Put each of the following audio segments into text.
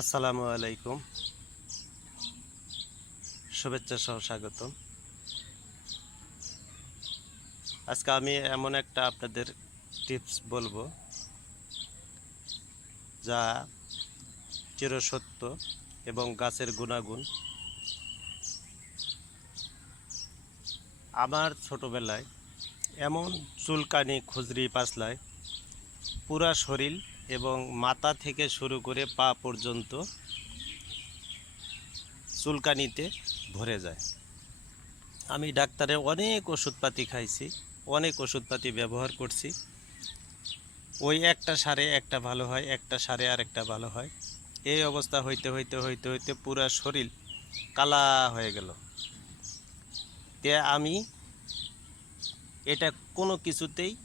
আসসালামু আলাইকুম। শুভেচ্ছা সহ স্বাগতম। আজকে আমি এমন একটা আপনাদের টিপস বলব, যা চিরসত্য এবং গাছের গুণাগুণ। আমার ছোটবেলায় এমন চুলকানি, খুজরি পাসলায় পুরা শরীর এবং মাথা থেকে শুরু করে পা পর্যন্ত চুলকানিতে ভরে যায়। আমি ডাক্তারের অনেক ওষুধপাতি খাইছি, অনেক ওষুধপাতি ব্যবহার করছি। ওই একটা সারে একটা ভালো হয়, একটা সারে আর একটা ভালো হয়। এই অবস্থা হইতে হইতে হইতে হইতে পুরা শরীর কালা হয়ে গেল। তে আমি এটা কোনো কিছুতেই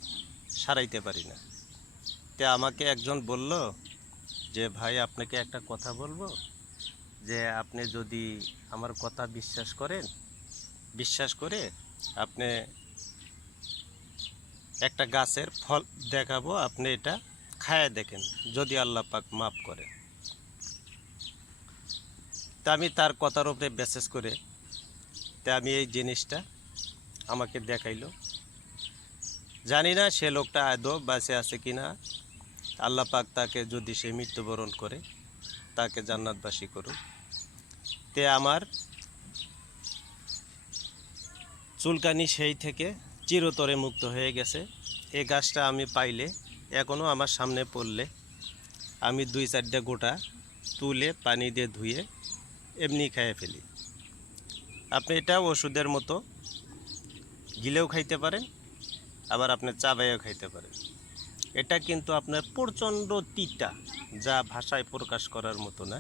সারাইতে পারি না। তে আমাকে একজন বলল যে, ভাই, আপনাকে একটা কথা বলব? যে, আপনি যদি আমার কথা বিশ্বাস করেন, বিশ্বাস করে আপনি একটা গাছের ফল দেখাবো, আপনি এটা খায়া দেখেন, যদি আল্লাহ পাক মাফ করে। তা আমি তার কথার উপরে বেসেস করে, তা আমি এই জিনিসটা আমাকে দেখাইলো। জানি না সে লোকটা আদৌ বাসে আছে কিনা আল্লাহ পাক তাকে যদি সে মৃত্যুবরণ করে, তাকে জান্নাতবাসী করুক। তে আমার চুলকানি সেই থেকে চিরতরে মুক্ত হয়ে গেছে। এ গাছটা আমি পাইলে এখনও আমার সামনে পড়লে, আমি দুই চারটা গোটা তুলে পানি দিয়ে ধুয়ে এমনি খেয়ে ফেলি। আপনি এটা ওষুধের মতো গিলেও খাইতে পারেন, আবার আপনি চাবাইও খাইতে পারেন। এটা কিন্তু আপনার প্রচণ্ড তিতা, যা ভাষায় প্রকাশ করার মতো না।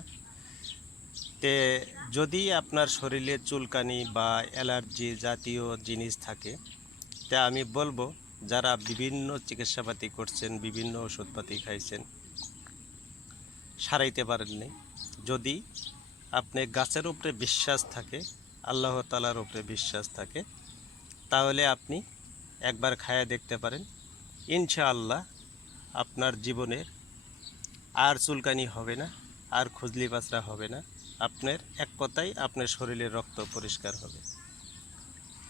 তে যদি আপনার শরীরে চুলকানি বা অ্যালার্জি জাতীয় জিনিস থাকে, তা আমি বলব, যারা বিভিন্ন চিকিৎসাপাতি করছেন, বিভিন্ন ওষুধপাতি খাইছেন, সারাইতে পারেননি যদি আপনি গাছের উপরে বিশ্বাস থাকে, আল্লাহ তালার উপরে বিশ্বাস থাকে, তাহলে আপনি একবার খায়া দেখতে পারেন। ইনশাআল্লাহ আপনার জীবনের আর চুলকানি হবে না, আর খুজলি পাচরা হবে না। আপনার এক কথাই আপনার শরীরের রক্ত পরিষ্কার হবে।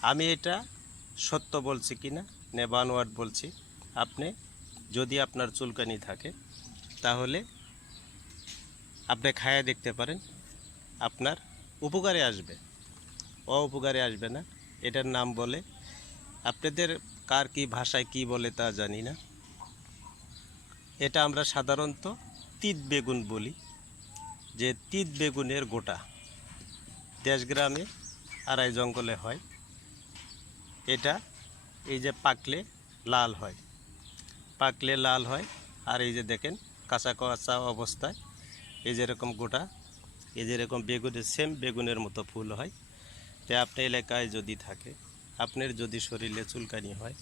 আমি এটা সত্য বলছি কি না নেবানওয়ার্ড বলছি, আপনি যদি আপনার চুলকানি থাকে, তাহলে আপনি খায়া দেখতে পারেন, আপনার উপকারে আসবে। অউপকারে আসবে না, এটার নাম বলে, আপনাদের কার কি ভাষায় কি বলে তা জানি না। এটা আমরা সাধারণত তিত বেগুন বলি, যে তিত বেগুনের গোটা দেশগ্রামে আড়াই জঙ্গলে হয়। এটা এই যে পাকলে লাল হয়। পাকলে লাল হয় আর এই যে দেখেন কাঁচা কাঁচা অবস্থায় এই যেরকম গোটা, এই যেরকম বেগুনের সেম বেগুনের মতো ফুল হয়। তে আপনার এলাকায় যদি থাকে, আপনার যদি শরীরে চুলকানি হয়,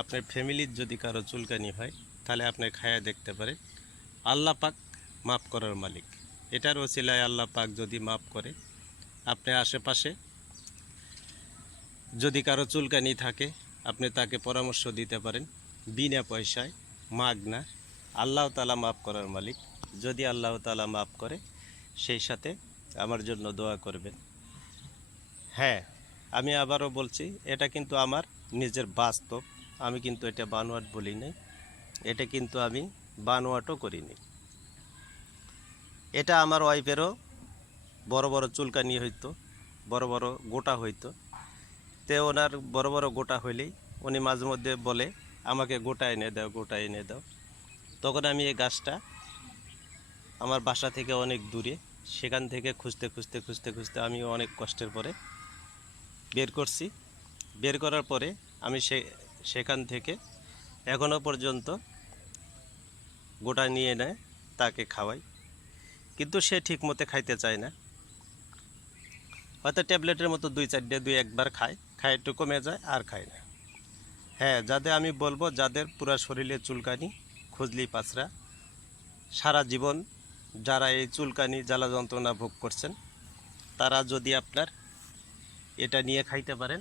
আপনার ফ্যামিলির যদি কারও চুলকানি হয় তাহলে আপনি খায়া দেখতে পারেন। আল্লাহ পাক মাফ করার মালিক। এটার ওসিলায় আল্লাহ পাক যদি মাফ করে, আপনি আশেপাশে যদি কারও চুলকানি থাকে, আপনি তাকে পরামর্শ দিতে পারেন, বিনা পয়সায় মাগনা আল্লাহ তালা মাফ করার মালিক। যদি আল্লাহ তালা মাফ করে, সেই সাথে আমার জন্য দোয়া করবেন। হ্যাঁ আমি আবারও বলছি, এটা কিন্তু আমার নিজের বাস্তব। আমি কিন্তু এটা বানোয়াট বলি নাই। এটা কিন্তু আমি বানোয়াটও করিনি। এটা আমার ওয়াইফেরও বড় বড় চুলকানি হইতো, বড় বড় গোটা হইতো। তে ওনার বড় বড় গোটা হইলেই উনি মাঝে মধ্যে বলে, আমাকে গোটা এনে দাও, গোটা এনে দাও। তখন আমি এই গাছটা আমার বাসা থেকে অনেক দূরে, সেখান থেকে খুঁজতে খুঁজতে খুঁজতে খুঁজতে আমি অনেক কষ্টের পরে বের করছি। বের করার পরে আমি সে, সেখান থেকে এখনও পর্যন্ত গোটা নিয়ে নেয়, তাকে খাওয়াই কিন্তু সে ঠিক মতো খাইতে চায় না। হয়তো ট্যাবলেটের মতো দুই চারটে দুই একবার খায় খায় একটু কমে যায়, আর খায় না। হ্যাঁ যাদের আমি বলব, যাদের পুরা শরীরে চুলকানি, খুজলি পাচরা সারা জীবন যারা এই চুলকানি, জ্বালা যন্ত্রণা ভোগ করছেন, তারা যদি আপনার এটা নিয়ে খাইতে পারেন,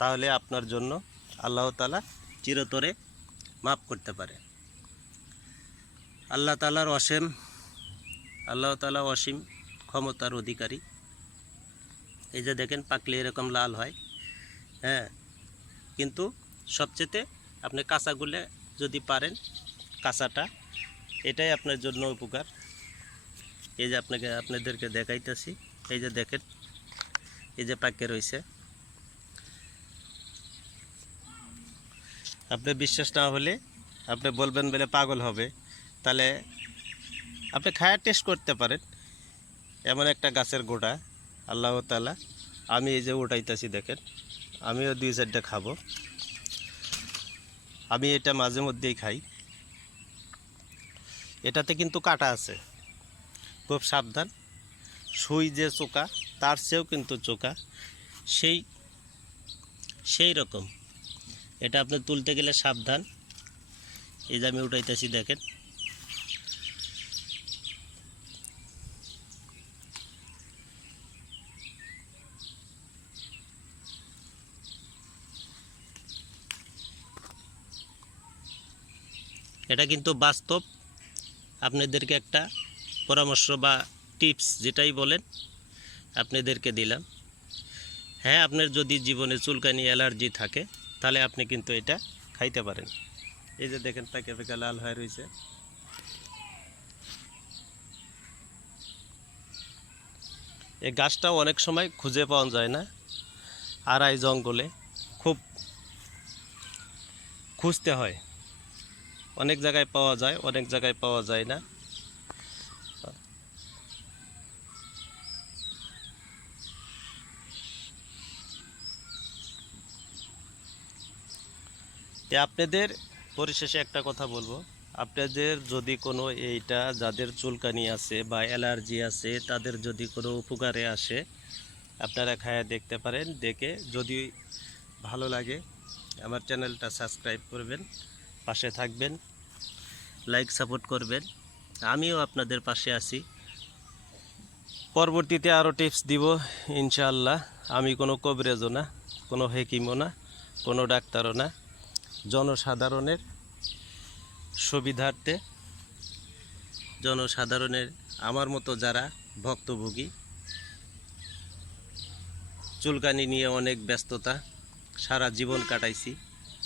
তাহলে আপনার জন্য আল্লাহ তালা চিরতরে মাফ করতে পারে। আল্লাহ তালার অসীম, আল্লাহ তালা অসীম ক্ষমতার অধিকারী। এই যে দেখেন, পাকলে এরকম লাল হয়। হ্যাঁ কিন্তু সবচেয়ে আপনি কাঁচাগুলে যদি পারেন, কাঁচাটা, এটাই আপনার জন্য উপকার। এই যে আপনাকে, আপনাদেরকে দেখাইতেছি। এই যে দেখেন, এই যে পাকে রয়েছে আপনি বিশ্বাস না হলে আপনি বলবেন বলে পাগল হবে। তাহলে আপনি খায়া টেস্ট করতে পারেন। এমন একটা গাছের গোটা, আল্লাহ তালা আমি এই যে উঠাইতেছি দেখেন, আমিও দুই চারটা খাব। আমি এটা মাঝে মধ্যেই খাই। এটাতে কিন্তু কাটা আছে। খুব সাবধান। সুই যে চোকা, তার চেয়েও কিন্তু চোকা। সেই সেই রকম। এটা আপনার তুলতে গেলে সাবধান। এই যে আমি উঠাইতেছি, দেখেন। এটা কিন্তু বাস্তব। আপনাদেরকে একটা পরামর্শ বা টিপস যেটাই বলেন, আপনাদেরকে দিলাম। হ্যাঁ আপনার যদি জীবনে চুলকানি অ্যালার্জি থাকে তাহলে আপনি কিন্তু এটা খাইতে পারেন। এই যে দেখেন পেকে পেকে লাল হয়ে রয়েছে এই গাছটাও অনেক সময় খুঁজে পাওয়া যায় না। আড়াই জঙ্গলে খুব খুঁজতে হয়। অনেক জায়গায় পাওয়া যায়, অনেক জায়গায় পাওয়া যায় না। আপনাদের পরিশেষে একটা কথা বলব। আপনাদের যদি কোনো এইটা যাদের চুলকানি আছে বা অ্যালার্জি আছে, তাদের যদি কোনো উপকারে আসে, আপনারা খায়া দেখতে পারেন, দেখে যদি ভালো লাগে, আমার চ্যানেলটা সাবস্ক্রাইব করবেন, পাশে থাকবেন, লাইক সাপোর্ট করবেন। আমিও আপনাদের পাশে আছি। পরবর্তীতে আরও টিপস দিব, ইনশাআল্লাহ। আমি কোনো কবিরাজও না, কোনো হেকিমও না, কোনো ডাক্তারও না। জনসাধারণের সুবিধার্থে, জনসাধারণের আমার মতো যারা ভক্তভোগী, চুলকানি নিয়ে অনেক ব্যস্ততা, সারা জীবন কাটাইছি,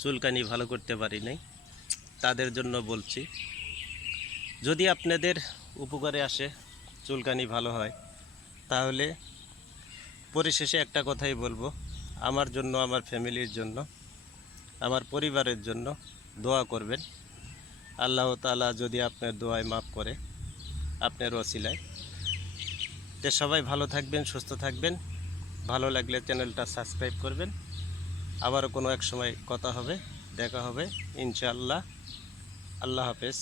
চুলকানি ভালো করতে পারি নাই, তাদের জন্য বলছি, যদি আপনাদের উপকারে আসে, চুলকানি ভালো হয়, তাহলে পরিশেষে একটা কথাই বলব, আমার জন্য, আমার ফ্যামিলির জন্য। আমার পরিবারের জন্য দোয়া করবেন। আল্লাহ তালা যদি আপনার দোয়ায় মাফ করে, আপনার ওসিলায়। তো সবাই ভালো থাকবেন, সুস্থ থাকবেন। ভালো লাগলে চ্যানেলটা সাবস্ক্রাইব করবেন। আবারও কোনো এক সময় কথা হবে, দেখা হবে। ইনশাআল্লাহ। আল্লাহ হাফেজ।